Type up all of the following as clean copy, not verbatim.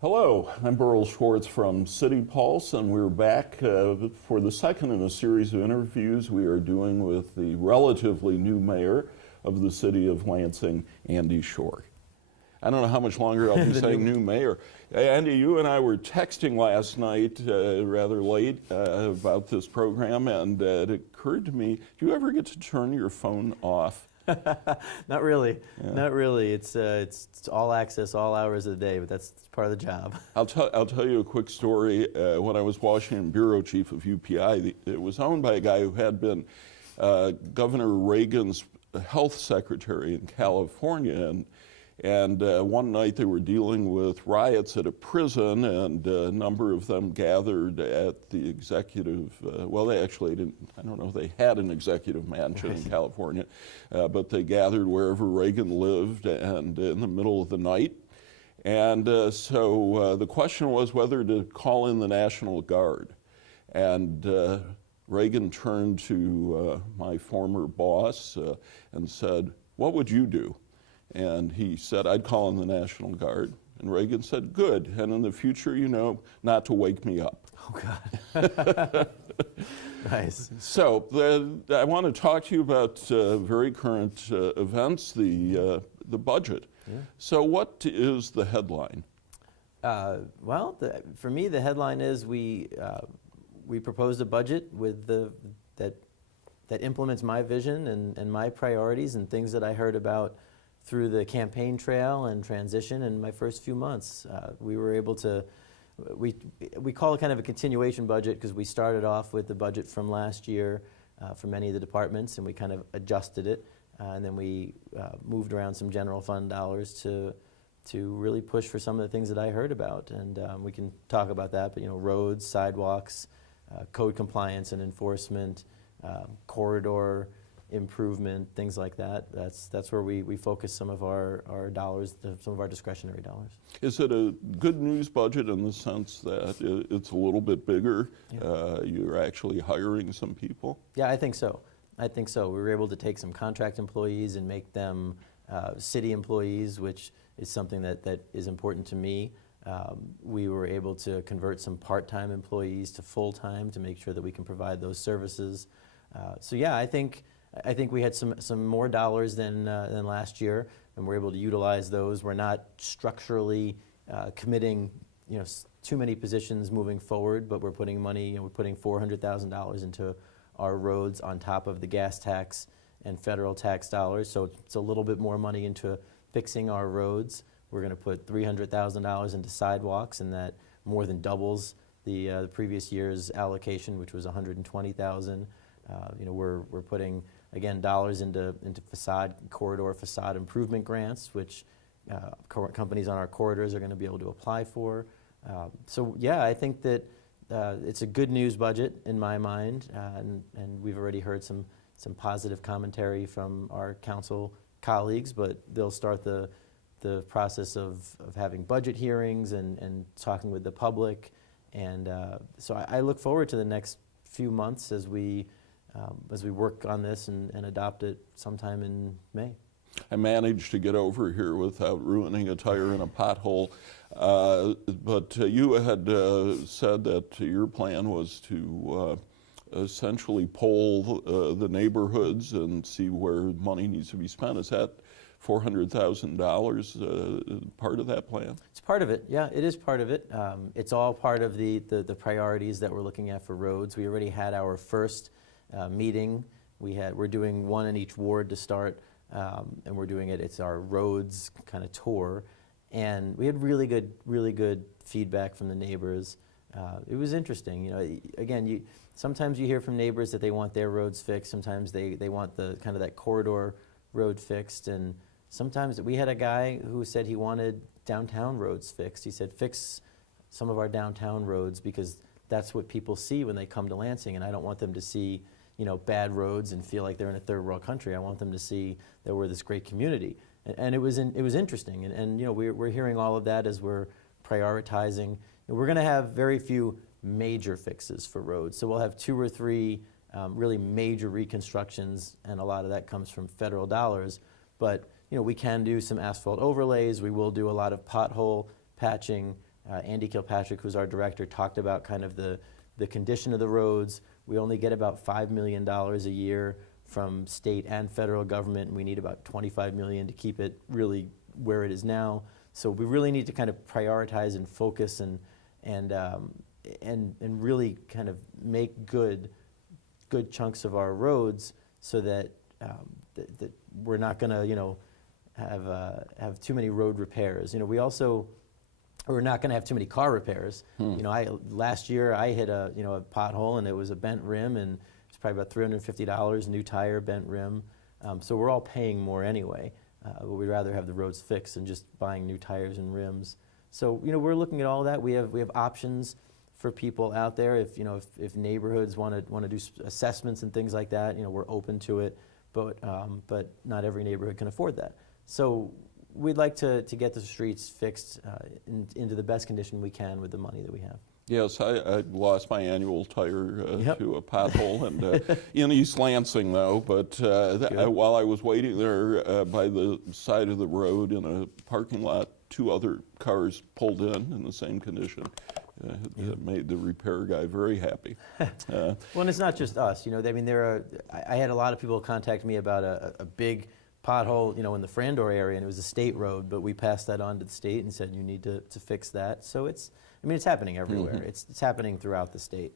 Hello, I'm Berl Schwartz from City Pulse, and we're back for the second in a series of interviews we are doing with the relatively new mayor of the city of Lansing, Andy Schor. I don't know how much longer I'll be saying new mayor. Andy, you and I were texting last night rather late about this program, and it occurred to me, do you ever get to turn your phone off? Not really. Yeah. Not really. It's all access, all hours of the day, but that's part of the job. I'll tell you a quick story. When I was Washington bureau chief of UPI, it was owned by a guy who had been Governor Reagan's health secretary in California, and one night they were dealing with riots at a prison, and a number of them gathered at the executive, well, they actually didn't, I don't know if they had an executive mansion in California, but they gathered wherever Reagan lived and in the middle of the night. And so the question was whether to call in the National Guard. And Reagan turned to my former boss and said, "What would you do?" And he said, "I'd call in the National Guard." And Reagan said, "Good, and in the future, you know, not to wake me up." Oh, God. Nice. So I want to talk to you about very current events, the budget. Yeah. So what is the headline? Well, for me, the headline is we proposed a budget with that implements my vision and my priorities and things that I heard about through the campaign trail and transition in my first few months. We were able to, we call it kind of a continuation budget because we started off with the budget from last year for many of the departments, and we kind of adjusted it, and then we moved around some general fund dollars to really push for some of the things that I heard about, and we can talk about that, but you know, roads, sidewalks, code compliance and enforcement, corridor improvement, things like that. That's where we focus some of our dollars, some of our discretionary dollars. Is it a good news budget in the sense that it's a little bit bigger? Yeah. You're actually hiring some people? Yeah, I think so. I think so. We were able to take some contract employees and make them city employees, which is something that is important to me. We were able to convert some part-time employees to full-time to make sure that we can provide those services. So yeah, I think we had some more dollars than last year, and we're able to utilize those. We're not structurally committing, you know, too many positions moving forward, but we're putting money. You know, we're putting $400,000 into our roads on top of the gas tax and federal tax dollars. So it's a little bit more money into fixing our roads. We're going to put $300,000 into sidewalks, and that more than doubles the previous year's allocation, which was $120,000. You know, we're putting again dollars into corridor facade improvement grants, which companies on our corridors are going to be able to apply for. So yeah, I think that it's a good news budget in my mind, and we've already heard some positive commentary from our council colleagues, but they'll start the process of having budget hearings and talking with the public, and so I look forward to the next few months as we work on this and adopt it sometime in May. I managed to get over here without ruining a tire in a pothole, but you had said that your plan was to essentially poll the neighborhoods and see where money needs to be spent. Is that $400,000 part of that plan? It's part of it, yeah, it is part of it. It's all part of the priorities that we're looking at for roads. We already had our first meeting. We're doing one in each ward to start, and we're doing it's our roads kind of tour, and we had really good feedback from the neighbors. It was interesting, you know. Again, sometimes you hear from neighbors that they want their roads fixed. Sometimes they want the kind of that corridor road fixed, and sometimes we had a guy who said he wanted downtown roads fixed. He said, "Fix some of our downtown roads because that's what people see when they come to Lansing, and I don't want them to see, you know, bad roads and feel like they're in a third world country. I want them to see that we're this great community." And it was interesting, and you know, we're hearing all of that as we're prioritizing. And we're going to have very few major fixes for roads. So we'll have 2 or 3 really major reconstructions, and a lot of that comes from federal dollars. But we can do some asphalt overlays. We will do a lot of pothole patching. Andy Kilpatrick, who's our director, talked about kind of the condition of the roads. We only get about $5 million a year from state and federal government, and we need about $25 million to keep it really where it is now. So we really need to kind of prioritize and focus and really kind of make good chunks of our roads, so that that we're not going to have too many road repairs. We're not going to have too many car repairs. Last year I hit a pothole, and it was a bent rim, and it's probably about $350, new tire, bent rim. So we're all paying more anyway. But we'd rather have the roads fixed than just buying new tires and rims. So we're looking at all that. We have options for people out there. If neighborhoods want to do assessments and things like that, we're open to it. But not every neighborhood can afford that. So we'd like to get the streets fixed into the best condition we can with the money that we have. Yes, I lost my annual tire to a pothole and in East Lansing, though. But while I was waiting there by the side of the road in a parking lot, 2 other cars pulled in the same condition. It made the repair guy very happy. Well, and it's not just us. I had a lot of people contact me about a big pothole, in the Frandor area, and it was a state road, but we passed that on to the state and said you need to fix that. So it's happening everywhere. Mm-hmm. It's happening throughout the state.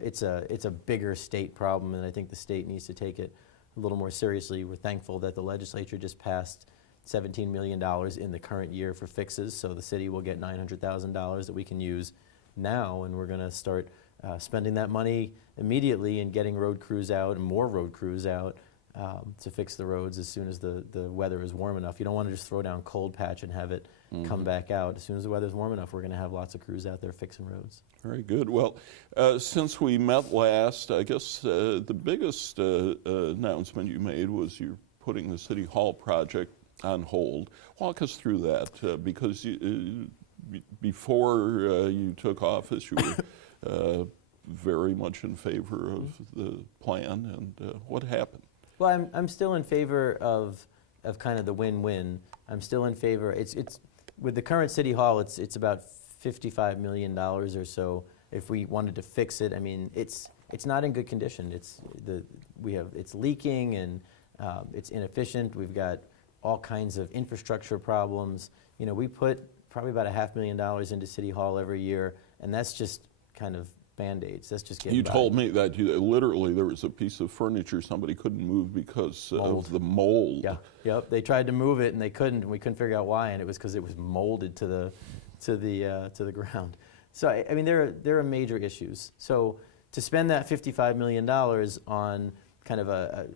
It's a bigger state problem, and I think the state needs to take it a little more seriously. We're thankful that the legislature just passed $17 million in the current year for fixes, so the city will get $900,000 that we can use now, and we're going to start spending that money immediately and getting road crews out and more road crews out to fix the roads as soon as the weather is warm enough. You don't want to just throw down cold patch and have it come back out. As soon as the weather's warm enough, we're going to have lots of crews out there fixing roads. Very good. Well, since we met last, I guess the biggest announcement you made was you're putting the City Hall project on hold. Walk us through that, because before you took office, you were very much in favor of the plan, and what happened? Well, I'm still in favor of kind of the win-win. I'm still in favor. It's with the current City Hall, it's about $55 million or so. If we wanted to fix it, it's not in good condition. It's leaking, and it's inefficient. We've got all kinds of infrastructure problems. We put probably about $500,000 into City Hall every year, and that's just kind of Band-Aids. That's just getting by. You told me that literally there was a piece of furniture somebody couldn't move because of the mold. Yeah. Yep. They tried to move it and they couldn't, and we couldn't figure out why, and it was because it was molded to the ground. So there are major issues. So to spend that $55 million on kind of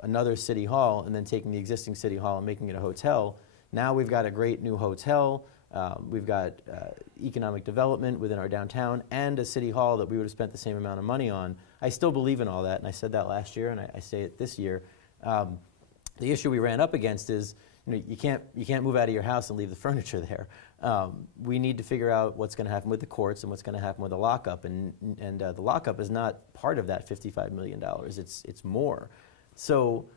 another City Hall, and then taking the existing City Hall and making it a hotel, now we've got a great new hotel. We've got economic development within our downtown and a City Hall that we would have spent the same amount of money on. I still believe in all that, and I said that last year, and I say it this year. The issue we ran up against is you can't move out of your house and leave the furniture there. We need to figure out what's going to happen with the courts and what's going to happen with the lockup, and the lockup is not part of that $55 million. It's more. So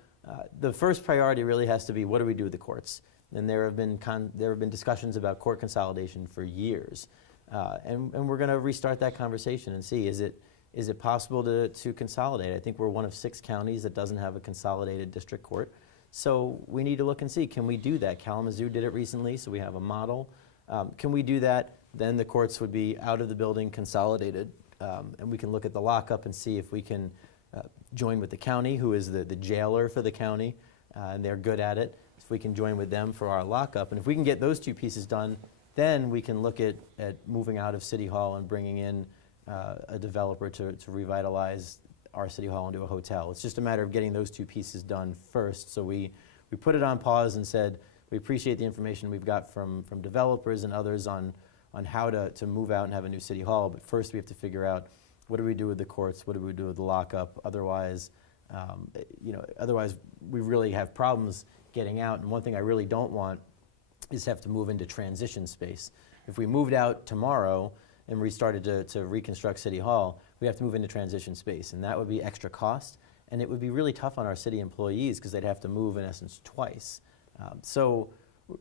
the first priority really has to be, what do we do with the courts? And there have been discussions about court consolidation for years, and we're going to restart that conversation and see, is it possible to consolidate? I think we're one of 6 counties that doesn't have a consolidated district court, so we need to look and see, can we do that? Kalamazoo did it recently, so we have a model. Can we do that? Then the courts would be out of the building, consolidated, and we can look at the lockup and see if we can join with the county, who is the jailer for the county, and they're good at it. If we can join with them for our lockup, and if we can get those 2 pieces done, then we can look at moving out of City Hall and bringing in a developer to revitalize our City Hall into a hotel. It's just a matter of getting those 2 pieces done first. So we put it on pause and said, we appreciate the information we've got from developers and others on how to move out and have a new City Hall, but first we have to figure out, what do we do with the courts, what do we do with the lockup? Otherwise we really have problems getting out, and one thing I really don't want is have to move into transition space. If we moved out tomorrow and restarted to reconstruct City Hall, we have to move into transition space, and that would be extra cost, and it would be really tough on our city employees because they'd have to move in essence twice. So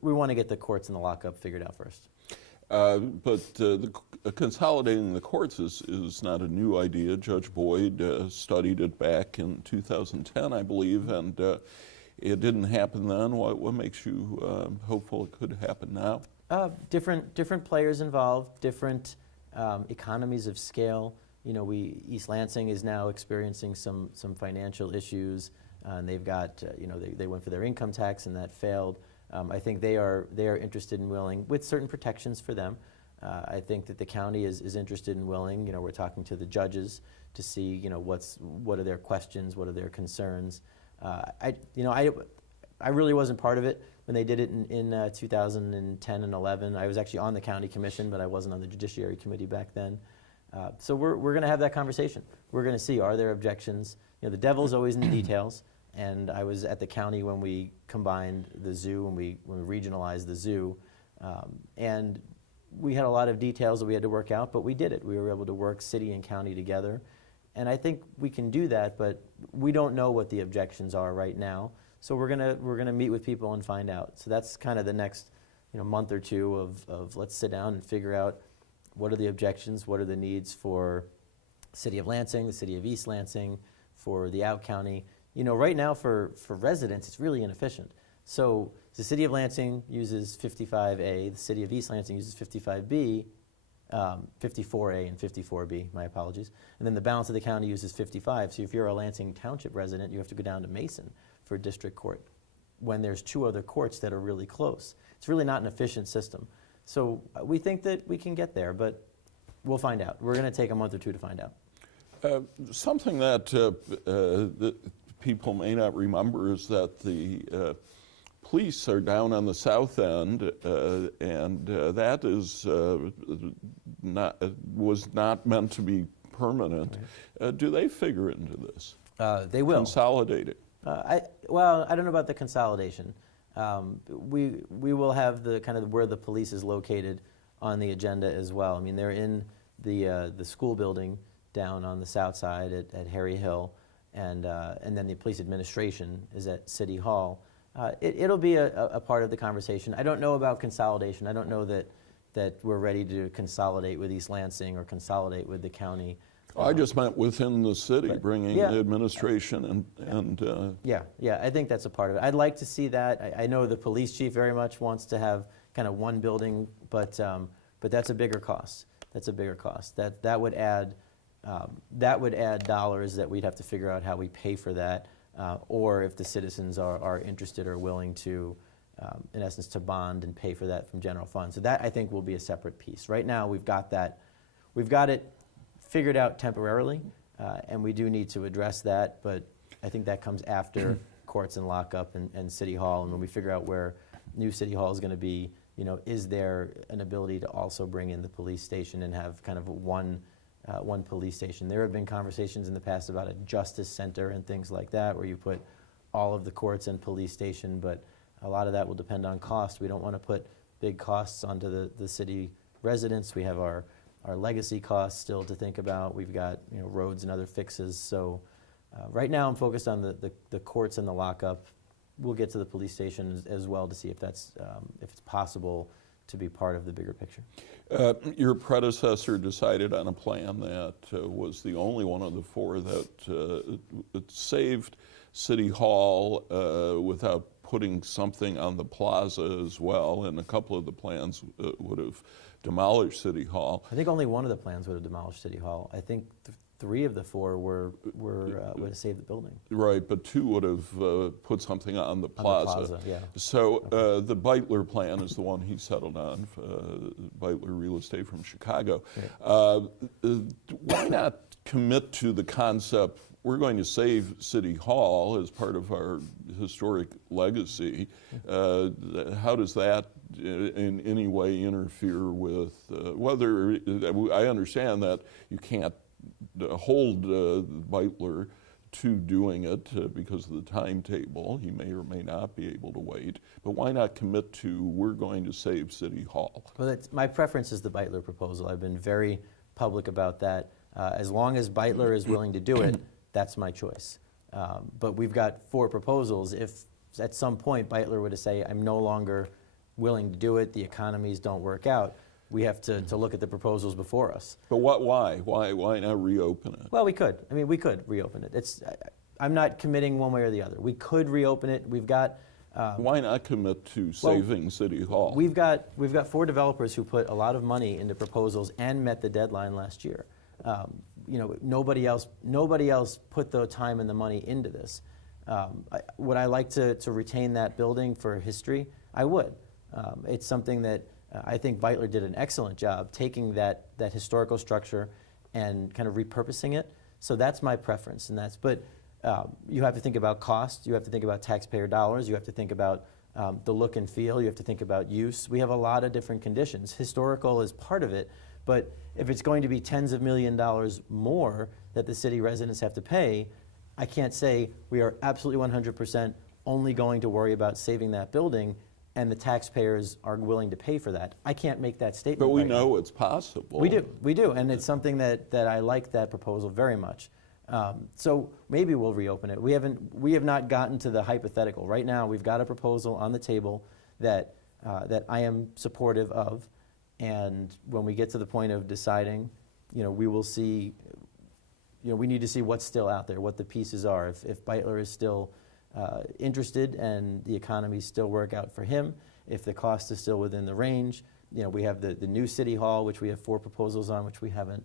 we want to get the courts and the lockup figured out first. Consolidating the courts is not a new idea. Judge Boyd studied it back in 2010, I believe, and it didn't happen then. What makes you hopeful it could happen now? Different players involved, different economies of scale. You know, East Lansing is now experiencing some financial issues, and they've got, they went for their income tax and that failed. I think they are interested and willing, with certain protections for them. I think that the county is interested and willing. You know, we're talking to the judges to see, what are their questions, what are their concerns. I really wasn't part of it when they did it in 2010 and 11. I was actually on the county commission, but I wasn't on the judiciary committee back then. So we're going to have that conversation. We're going to see, are there objections? The devil's always in the details. And I was at the county when we combined the zoo, when we regionalized the zoo. And we had a lot of details that we had to work out, but we did it. We were able to work city and county together. And I think we can do that, but we don't know what the objections are right now. So we're gonna meet with people and find out. So that's kind of the next month or two of let's sit down and figure out what are the objections, what are the needs for City of Lansing, the City of East Lansing, for the out county. Right now for residents, it's really inefficient. So the City of Lansing uses 55A, the City of East Lansing uses 55B, 54A and 54B, my apologies. And then the balance of the county uses 55. So if you're a Lansing Township resident, you have to go down to Mason for district court when there's two other courts that are really close. It's really not an efficient system. So we think that we can get there, but we'll find out. We're going to take a month or two to find out. Something that people may not remember is that the police are down on the south end, and that is was not meant to be permanent. Right. Do they figure into this? They will. Consolidate it. I don't know about the consolidation. We will have the kind of where the police is located on the agenda as well. I mean, they're in the school building down on the south side at Harry Hill, and then the police administration is at City Hall. It'll be a part of the conversation. I don't know about consolidation. I don't know that we're ready to consolidate with East Lansing or consolidate with the county. I just meant within the city, but, bringing yeah. administration and Yeah, I think that's a part of it. I'd like to see that. I know the police chief very much wants to have kind of one building, but that's a bigger cost. That's a bigger cost. That would add dollars that we'd have to figure out how we pay for that, or if the citizens are interested or willing to, in essence, to bond and pay for that from general funds. So that I think will be a separate piece. Right now we've got it figured out temporarily, and we do need to address that, but I think that comes after courts and lockup and City Hall, and when we figure out where new City Hall is going to be, is there an ability to also bring in the police station and have kind of one police station. There have been conversations in the past about a justice center and things like that, where you put all of the courts and police station, but a lot of that will depend on cost. We don't want to put big costs onto the city residents. We have our legacy costs still to think about. We've got roads and other fixes. So right now I'm focused on the courts and the lockup. We'll get to the police station as well to see if it's possible to be part of the bigger picture. Your predecessor decided on a plan that was the only one of the four that saved City Hall without putting something on the plaza as well, and a couple of the plans would have demolished City Hall. I think only one of the plans would have demolished City Hall. I think three of the four would have saved the building. Right, but two would have put something on the plaza. On the plaza, yeah. So the Beitler plan is the one he settled on, Beitler Real Estate from Chicago. Right. Why not commit to the concept, we're going to save City Hall as part of our historic legacy? How does that in any way interfere with whether, I understand that you can't hold Beitler to doing it because of the timetable. He may or may not be able to wait. But why not commit to, we're going to save City Hall? Well, my preference is the Beitler proposal. I've been very public about that. As long as Beitler is willing to do it, that's my choice. But we've got 4 proposals. If at some point Beitler were to say, I'm no longer willing to do it, the economies don't work out, we have to look at the proposals before us. But why? Why not reopen it? Well, we could. I mean, we could reopen it. I'm not committing one way or the other. We could reopen it. We've got. Why not commit to saving City Hall? We've got 4 developers who put a lot of money into proposals and met the deadline last year. Nobody else put the time and the money into this. Would I like to retain that building for history? I would. It's something that I think Beitler did an excellent job taking that historical structure and kind of repurposing it. So that's my preference, but you have to think about cost, you have to think about taxpayer dollars, you have to think about the look and feel, you have to think about use. We have a lot of different conditions. Historical is part of it, but if it's going to be tens of $millions more that the city residents have to pay, I can't say we are absolutely 100% only going to worry about saving that building and the taxpayers are willing to pay for that. I can't make that statement. But we right know now. it's possible. We do, and it's something that I like that proposal very much. So maybe we'll reopen it. We have not gotten to the hypothetical. Right now, we've got a proposal on the table that I am supportive of, and when we get to the point of deciding, we will see. We need to see what's still out there, what the pieces are. If Beitler is still interested and the economies still work out for him, if the cost is still within the range, we have the new City Hall, which we have 4 proposals on, which we haven't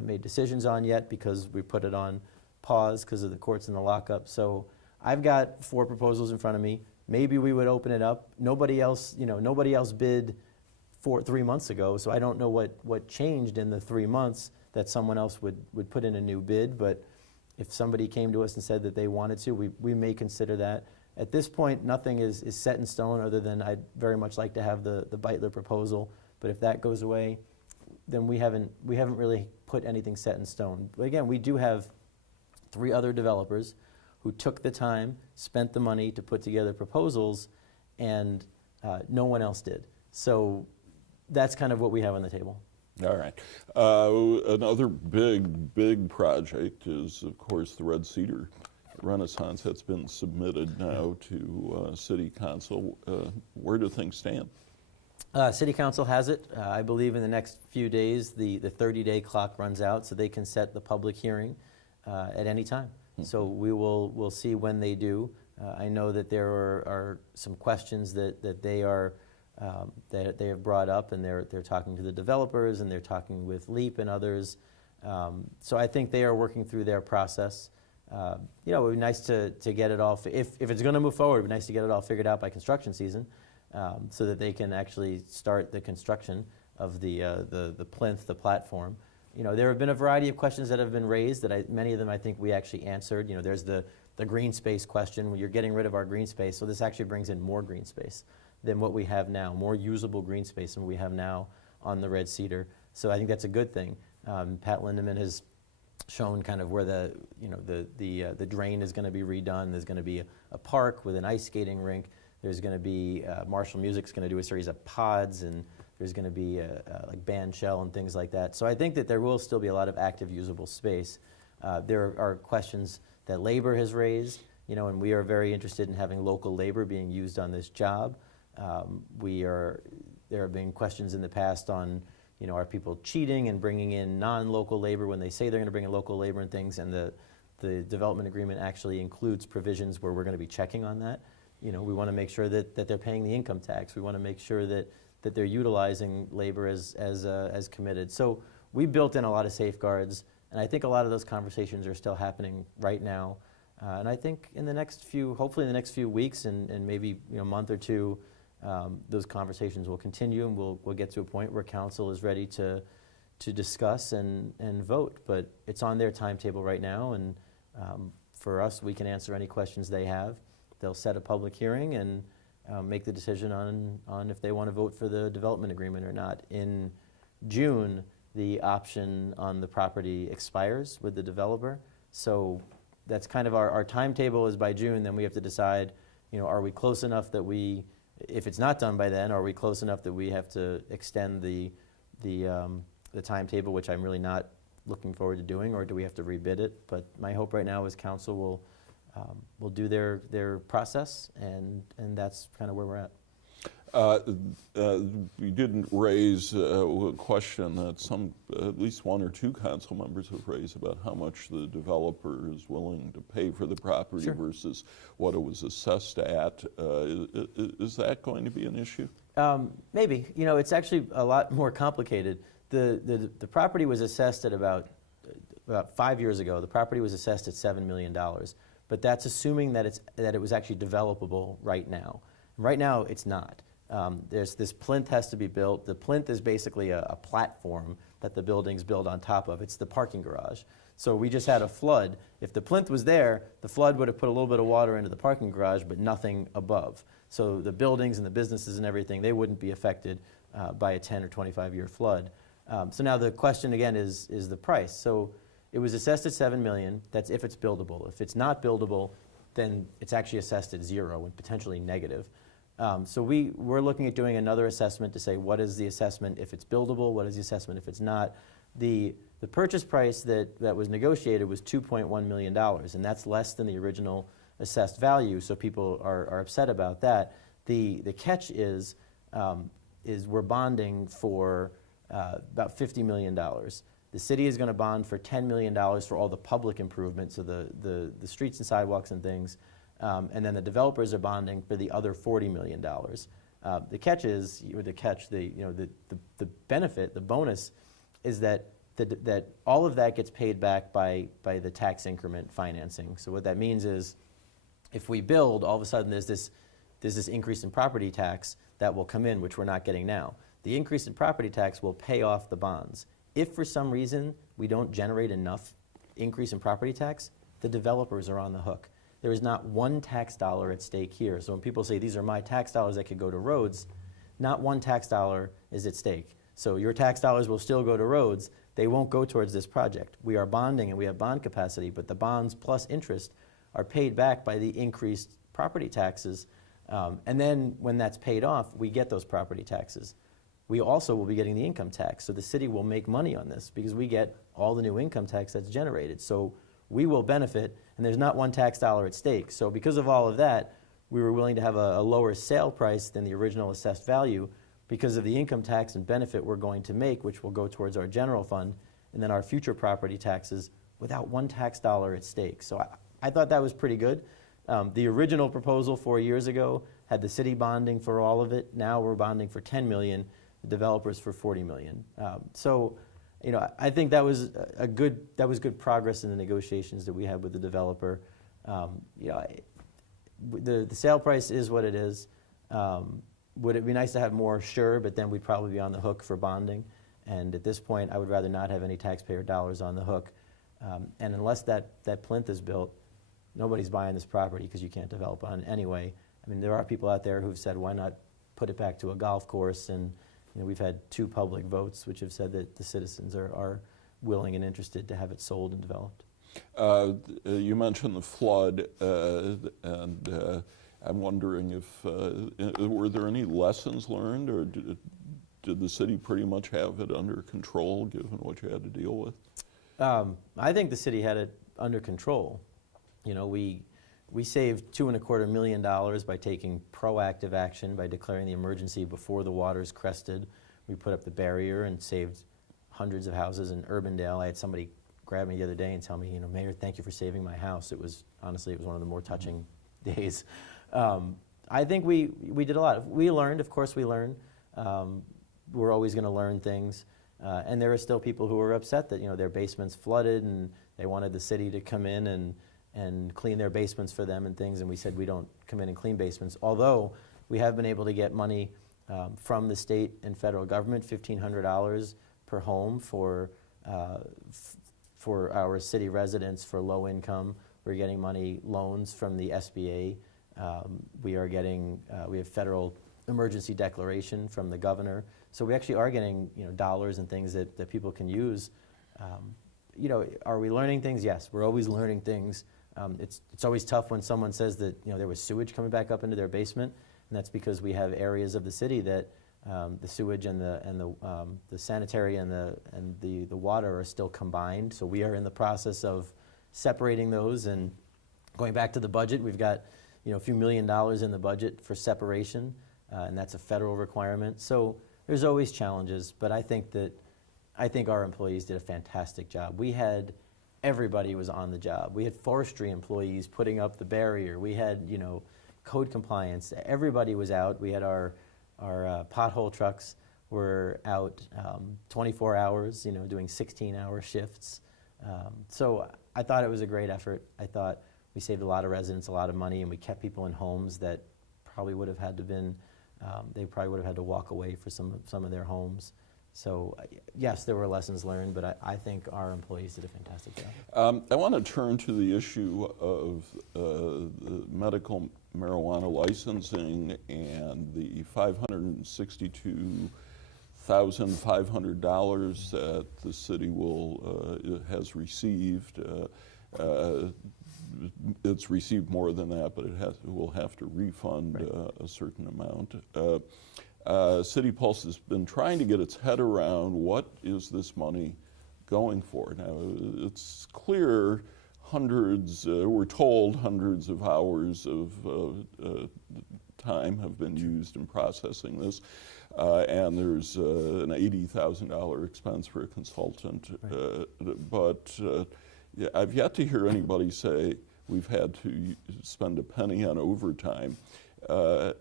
made decisions on yet because we put it on pause because of the courts and the lockup. So I've got 4 proposals in front of me. Maybe we would open it up. Nobody else bid 3 months ago, so I don't know what changed in the 3 months that someone else would put in a new bid, but if somebody came to us and said that they wanted to, we may consider that. At this point, nothing is set in stone other than I'd very much like to have the Beitler proposal, but if that goes away, then we haven't really put anything set in stone. But again, we do have 3 other developers who took the time, spent the money to put together proposals, and no one else did. So that's kind of what we have on the table. All right. Another big project is, of course, the Red Cedar Renaissance. That's been submitted now to City Council. Where do things stand? City Council has it. I believe in the next few days, the 30-day clock runs out, so they can set the public hearing at any time. So we'll see when they do. I know that there are some questions that they are that they have brought up, and they're talking to the developers, and they're talking with LEAP and others. So I think they are working through their process. It would be nice to get it all. If it's going to move forward, it would be nice to get it all figured out by construction season, so that they can actually start the construction of the plinth, the platform. There have been a variety of questions that have been raised that many of them I think we actually answered. There's the green space question. You're getting rid of our green space, so this actually brings in more green space than what we have now, more usable green space than we have now on the Red Cedar. So I think that's a good thing. Pat Lindeman has shown kind of where the drain is going to be redone. There's going to be a park with an ice skating rink. There's going to be Marshall Music's going to do a series of pods, and there's going to be like band shell and things like that. So I think that there will still be a lot of active usable space. There are questions that labor has raised, and we are very interested in having local labor being used on this job. There have been questions in the past on, are people cheating and bringing in non-local labor when they say they're going to bring in local labor and things, and the development agreement actually includes provisions where we're going to be checking on that. We want to make sure that they're paying the income tax. We want to make sure that they're utilizing labor as committed. So we built in a lot of safeguards, and I think a lot of those conversations are still happening right now. And I think hopefully in the next few weeks and maybe a month or two, those conversations will continue, and we'll get to a point where council is ready to discuss and vote. But it's on their timetable right now, and for us, we can answer any questions they have. They'll set a public hearing and make the decision on if they want to vote for the development agreement or not. In June, the option on the property expires with the developer, so that's kind of our timetable is by June. Then we have to decide, are we close enough that if it's not done by then, are we close enough that we have to extend the timetable, which I'm really not looking forward to doing, or do we have to rebid it? But my hope right now is council will do their process, and that's kind of where we're at. You didn't raise a question that at least one or two council members have raised about how much the developer is willing to pay for the property Sure. versus what it was assessed at. Is that going to be an issue? Maybe. It's actually a lot more complicated. The property was assessed at about 5 years ago. The property was assessed at $7 million, but that's assuming that it was actually developable right now. Right now, it's not. There's this plinth has to be built. The plinth is basically a platform that the buildings build on top of. It's the parking garage. So we just had a flood. If the plinth was there, the flood would have put a little bit of water into the parking garage, but nothing above. So the buildings and the businesses and everything, they wouldn't be affected by a 10 or 25-year flood. So now the question again is the price. So it was assessed at $7 million. That's if it's buildable. If it's not buildable, then it's actually assessed at 0 and potentially negative. So we're looking at doing another assessment to say what is the assessment if it's buildable, what is the assessment if it's not. The purchase price that was negotiated was $2.1 million, and that's less than the original assessed value, so people are upset about that. The catch is we're bonding for about $50 million. The city is going to bond for $10 million for all the public improvements, so the streets and sidewalks and things. And then the developers are bonding for the other $40 million. The catch is, or the catch, the benefit, the bonus, is that all of that gets paid back by the tax increment financing. So what that means is, if we build, all of a sudden there's this increase in property tax that will come in, which we're not getting now. The increase in property tax will pay off the bonds. If for some reason we don't generate enough increase in property tax, the developers are on the hook. There is not one tax dollar at stake here. So when people say these are my tax dollars that could go to roads, not one tax dollar is at stake. So your tax dollars will still go to roads. They won't go towards this project. We are bonding and we have bond capacity, but the bonds plus interest are paid back by the increased property taxes. And then when that's paid off, we get those property taxes. We also will be getting the income tax. So the city will make money on this because we get all the new income tax that's generated. So we will benefit, and there's not one tax dollar at stake. So because of all of that, we were willing to have a lower sale price than the original assessed value because of the income tax and benefit we're going to make, which will go towards our general fund, and then our future property taxes without one tax dollar at stake. So I thought that was pretty good. The original proposal 4 years ago had the city bonding for all of it. Now we're bonding for $10 million, the developers for $40 million. I think that was good progress in the negotiations that we had with the developer. The sale price is what it is. Would it be nice to have more? Sure, but then we'd probably be on the hook for bonding. And at this point, I would rather not have any taxpayer dollars on the hook. And unless that plinth is built, nobody's buying this property because you can't develop on it anyway. I mean, there are people out there who've said, why not put it back to a golf course? And we've had 2 public votes which have said that the citizens are willing and interested to have it sold and developed. You mentioned the flood, and I'm wondering if were there any lessons learned, or did the city pretty much have it under control given what you had to deal with? I think the city had it under control. We saved $2.25 million by taking proactive action, by declaring the emergency before the waters crested. We put up the barrier and saved hundreds of houses in Urbandale. I had somebody grab me the other day and tell me, Mayor, thank you for saving my house. Honestly, it was one of the more touching days. I think we did a lot. We learned, of course we learned. We're always going to learn things. And there are still people who are upset that, their basements flooded and they wanted the city to come in and clean their basements for them and things, and we said we don't come in and clean basements. Although we have been able to get money from the state and federal government, $1,500 per home for our city residents for low income. We're getting money, loans from the SBA. We have federal emergency declaration from the governor. So we actually are getting dollars and things that people can use. Are we learning things? Yes, we're always learning things. It's always tough when someone says that there was sewage coming back up into their basement, and that's because we have areas of the city that the sewage and the sanitary and the water are still combined. So we are in the process of separating those. And going back to the budget, we've got a few $1 million in the budget for separation, and that's a federal requirement. So there's always challenges, but I think our employees did a fantastic job. Everybody was on the job. We had forestry employees putting up the barrier. We had code compliance. Everybody was out. We had our pothole trucks were out 24 hours, doing 16-hour shifts. So I thought it was a great effort. I thought we saved a lot of residents a lot of money, and we kept people in homes that probably would have had to walk away for some of their homes. So yes, there were lessons learned, but I think our employees did a fantastic job. I want to turn to the issue of the medical marijuana licensing and the $562,500 that the city has received. It's received more than that, but it will have to refund a certain amount. City Pulse has been trying to get its head around what is this money going for. Now, it's clear we're told hundreds of hours of time have been used in processing this, and there's an $80,000 expense for a consultant. But I've yet to hear anybody say we've had to spend a penny on overtime.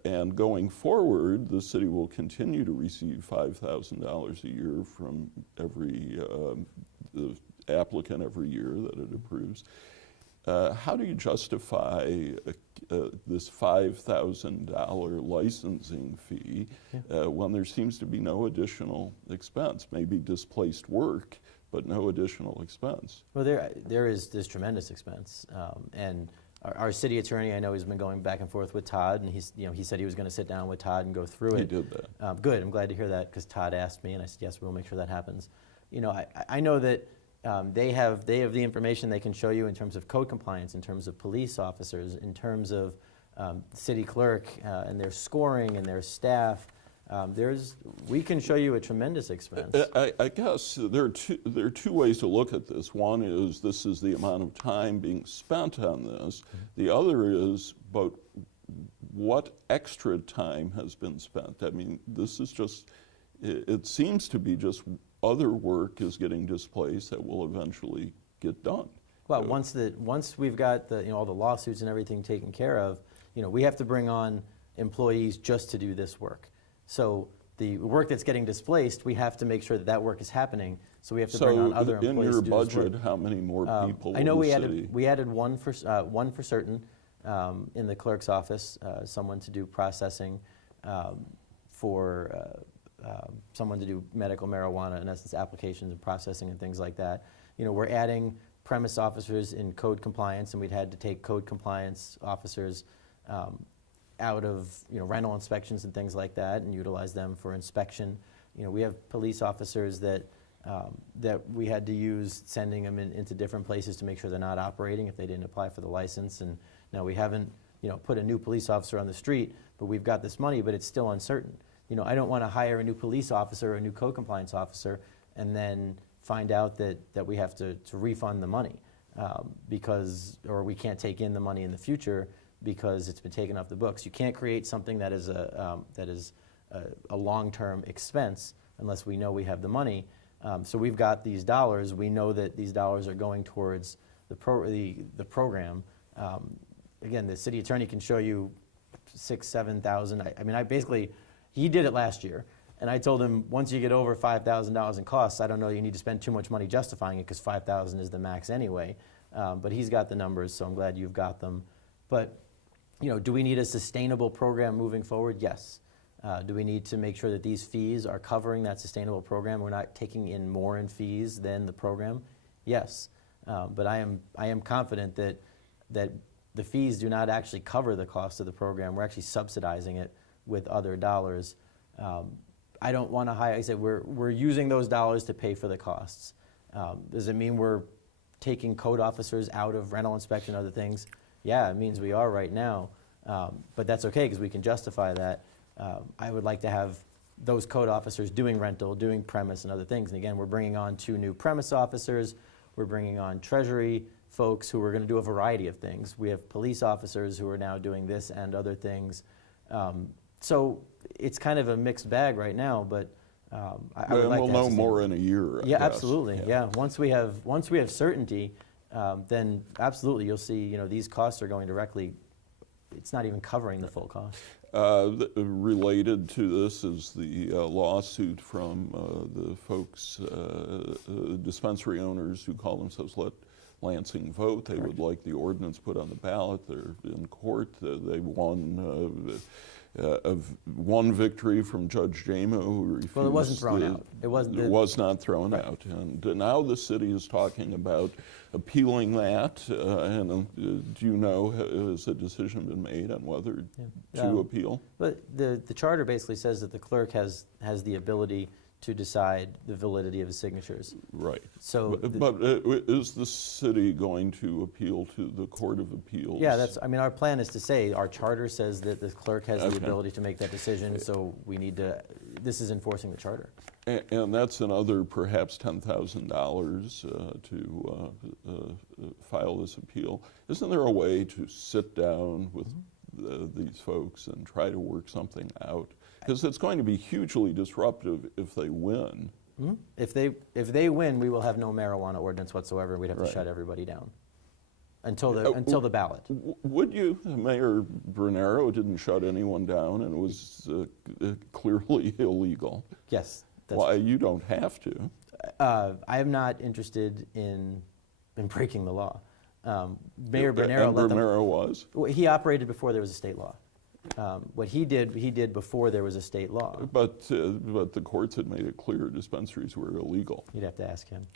And going forward, the city will continue to receive $5,000 a year from every applicant every year that it approves. How do you justify this $5,000 licensing fee when there seems to be no additional expense? Maybe displaced work, but no additional expense. Well, there's tremendous expense, and our city attorney, I know, has been going back and forth with Todd, and he said he was going to sit down with Todd and go through it. He did that. Good. I'm glad to hear that, because Todd asked me, and I said yes, we'll make sure that happens. I know that they have the information they can show you in terms of code compliance, in terms of police officers, in terms of city clerk and their scoring and their staff. We can show you a tremendous expense. I guess there are two ways to look at this. One is this is the amount of time being spent on this. The other is, but what extra time has been spent? I mean, this is just, it seems to be just other work is getting displaced that will eventually get done. Well, once we've got all the lawsuits and everything taken care of, we have to bring on employees just to do this work. So the work that's getting displaced, we have to make sure that work is happening. So we have to bring on other employees in your to do this work. budget, how many more people? I know will we the city? added one for certain in the clerk's office, someone to do processing for someone to do medical marijuana, in essence, applications and processing and things like that. We're adding premise officers in code compliance, and we'd had to take code compliance officers out of rental inspections and things like that, and utilize them for inspection. We have police officers that we had to use, sending them into different places to make sure they're not operating if they didn't apply for the license. And now we haven't put a new police officer on the street, but we've got this money, but it's still uncertain. I don't want to hire a new police officer or a new code compliance officer and then find out that we have to refund the money or we can't take in the money in the future because it's been taken off the books. You can't create something that is a long-term expense unless we know we have the money. So we've got these dollars. We know that these dollars are going towards the program. Again, the city attorney can show you $6,000, $7,000. He did it last year, and I told him once you get over $5,000 in costs, I don't know you need to spend too much money justifying it because $5,000 is the max anyway. But he's got the numbers, so I'm glad you've got them. But do we need a sustainable program moving forward? Yes. Do we need to make sure that these fees are covering that sustainable program? We're not taking in more in fees than the program? Yes. But I am confident that the fees do not actually cover the cost of the program. We're actually subsidizing it with other dollars. I don't want to hire. I said we're using those dollars to pay for the costs. Does it mean we're taking code officers out of rental inspection and other things? Yeah, it means we are right now, but that's okay because we can justify that. I would like to have those code officers doing rental, doing premise and other things. And again, we're bringing on 2 new premise officers. We're bringing on treasury folks who are going to do a variety of things. We have police officers who are now doing this and other things. So it's kind of a mixed bag right now, but I would like we'll to know have more in a year. I Yeah, guess. absolutely. Yeah. Once we have certainty, then absolutely you'll see. These costs are going directly. It's not even covering the full cost. Related to this is the lawsuit from the folks, dispensary owners who call themselves Let Lansing Vote. They would like the ordinance put on the ballot. They're in court. They won one victory from Judge Jamo, who refused. Well, it wasn't thrown out. It was not thrown out. And now the city is talking about appealing that. And do you know, has a decision been made on whether to appeal? But the charter basically says that the clerk has the ability to decide the validity of his signatures. Right. So, but is the city going to appeal to the Court of Appeals? Yeah, our plan is to say our charter says that the clerk has the ability to make that decision. So we need to. This is enforcing the charter. And that's another perhaps $10,000 to file this appeal. Isn't there a way to sit down with these folks and try to work something out? Because it's going to be hugely disruptive if they win. Mm-hmm. If they win, we will have no marijuana ordinance whatsoever. We'd have to shut everybody down until the ballot. Would you? Mayor Bernero didn't shut anyone down, and it was clearly illegal. Yes. Why you don't have to? I am not interested in breaking the law. Mayor Bernero. And Bernero was. Well, he operated before there was a state law. What he did before there was a state law. But the courts had made it clear dispensaries were illegal. You'd have to ask him.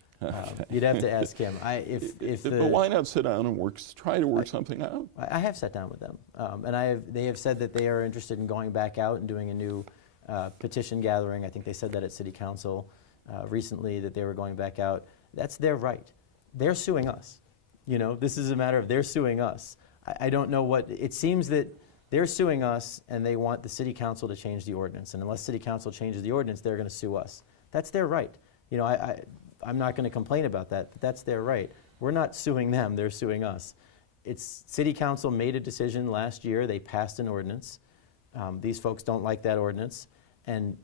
You'd have to ask him. But why not sit down and try to work something out? I have sat down with them, and they have said that they are interested in going back out and doing a new petition gathering. I think they said that at City Council recently, that they were going back out. That's their right. They're suing us. This is a matter of they're suing us. I don't know what, it seems that they're suing us and they want the City Council to change the ordinance. And unless City Council changes the ordinance, they're going to sue us. That's their right. I'm not going to complain about that, but that's their right. We're not suing them, they're suing us. City Council made a decision last year. They passed an ordinance. These folks don't like that ordinance. And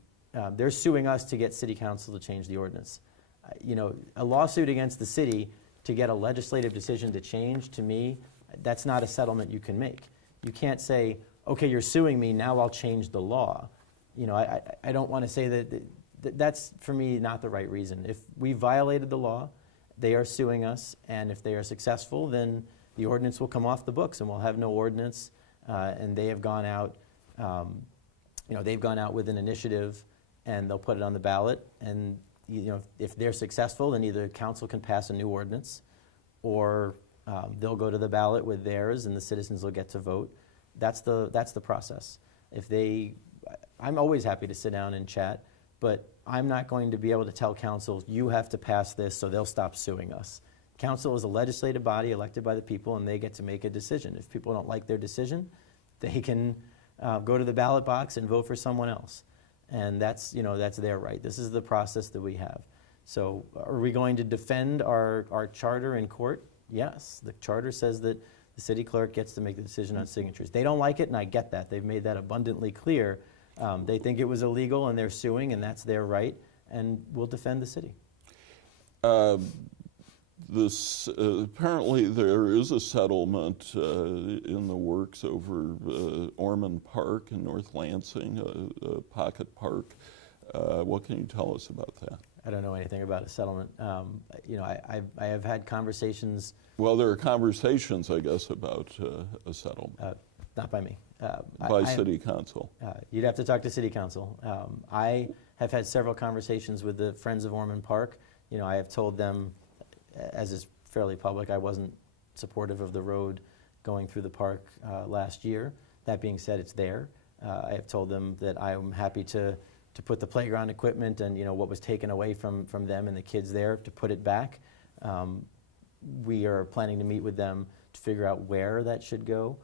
they're suing us to get City Council to change the ordinance. A lawsuit against the city to get a legislative decision to change, to me, that's not a settlement you can make. You can't say, okay, you're suing me, now I'll change the law. I don't want to say that's, for me, not the right reason. If we violated the law, they are suing us, and if they are successful, then the ordinance will come off the books and we'll have no ordinance, and they have gone out, they've gone out with an initiative and they'll put it on the ballot, and if they're successful, then either council can pass a new ordinance or they'll go to the ballot with theirs and the citizens will get to vote. That's the process. I'm always happy to sit down and chat, but I'm not going to be able to tell council, you have to pass this so they'll stop suing us. Council is a legislative body elected by the people and they get to make a decision. If people don't like their decision, they can go to the ballot box and vote for someone else. And that's their right. This is the process that we have. So are we going to defend our charter in court? Yes. The charter says that the city clerk gets to make the decision on signatures. They don't like it, and I get that. They've made that abundantly clear. They think it was illegal, and they're suing, and that's their right, and we'll defend the city. Apparently there is a settlement in the works over Ormond Park in North Lansing, Pocket Park. What can you tell us about that? I don't know anything about a settlement. I have had conversations. Well, there are conversations, I guess, about a settlement. Not by me. By City Council. You'd have to talk to City Council. I have had several conversations with the Friends of Ormond Park. I have told them, as is fairly public, I wasn't supportive of the road going through the park last year. That being said, it's there. I have told them that I'm happy to put the playground equipment and what was taken away from them and the kids there, to put it back. we are planning to meet with them to figure out where that should go.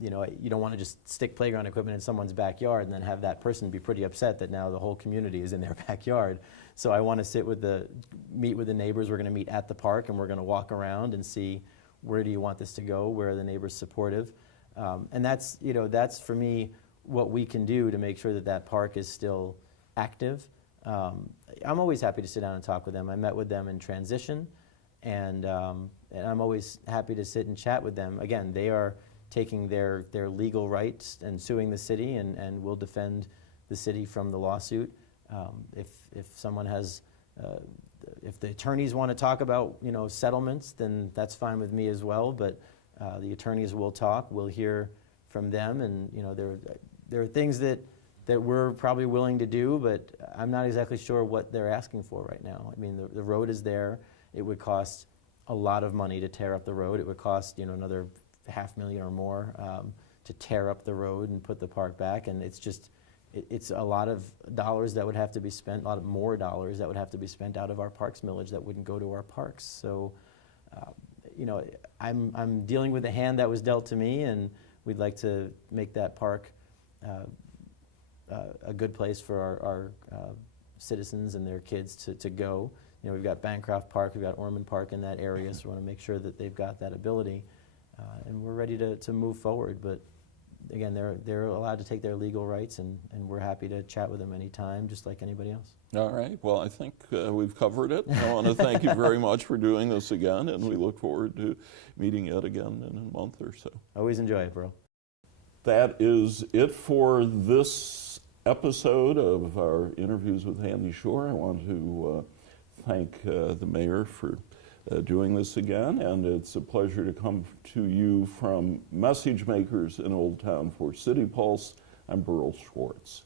You know, you don't want to just stick playground equipment in someone's backyard and then have that person be pretty upset that now the whole community is in their backyard. So I want to meet with the neighbors. We're going to meet at the park and we're going to walk around and see where do you want this to go, where are the neighbors supportive. And that's, you know, that's for me what we can do to make sure that that park is still active. I'm always happy to sit down and talk with them. I met with them in transition, and I'm always happy to sit and chat with them. Again, they are taking their legal rights and suing the city, and will defend the city from the lawsuit. If someone has, if the attorneys want to talk about, you know, settlements, then that's fine with me as well. But the attorneys will talk. We'll hear from them, and you know, there are things that we're probably willing to do, but I'm not exactly sure what they're asking for right now. I mean, the road is there. It would cost a lot of money to tear up the road. It would cost, you know, another $500,000 or more to tear up the road and put the park back, and it's just, it's a lot of dollars that would have to be spent, a lot of more dollars that would have to be spent out of our parks millage that wouldn't go to our parks. So, you know, I'm dealing with the hand that was dealt to me, and we'd like to make that park a good place for our citizens and their kids to go. You know, we've got Bancroft Park, we've got Ormond Park in that area, so we want to make sure that they've got that ability. And we're ready to move forward, but again, they're allowed to take their legal rights, and we're happy to chat with them anytime, just like anybody else. All right. Well, I think we've covered it. I want to thank you very much for doing this again, and we look forward to meeting yet again in a month or so. Always enjoy it, Berl. That is it for this episode of our interviews with Andy Schor. I want to thank the mayor for doing this again, and it's a pleasure to come to you from Message Makers in Old Town for City Pulse. I'm Berl Schwartz.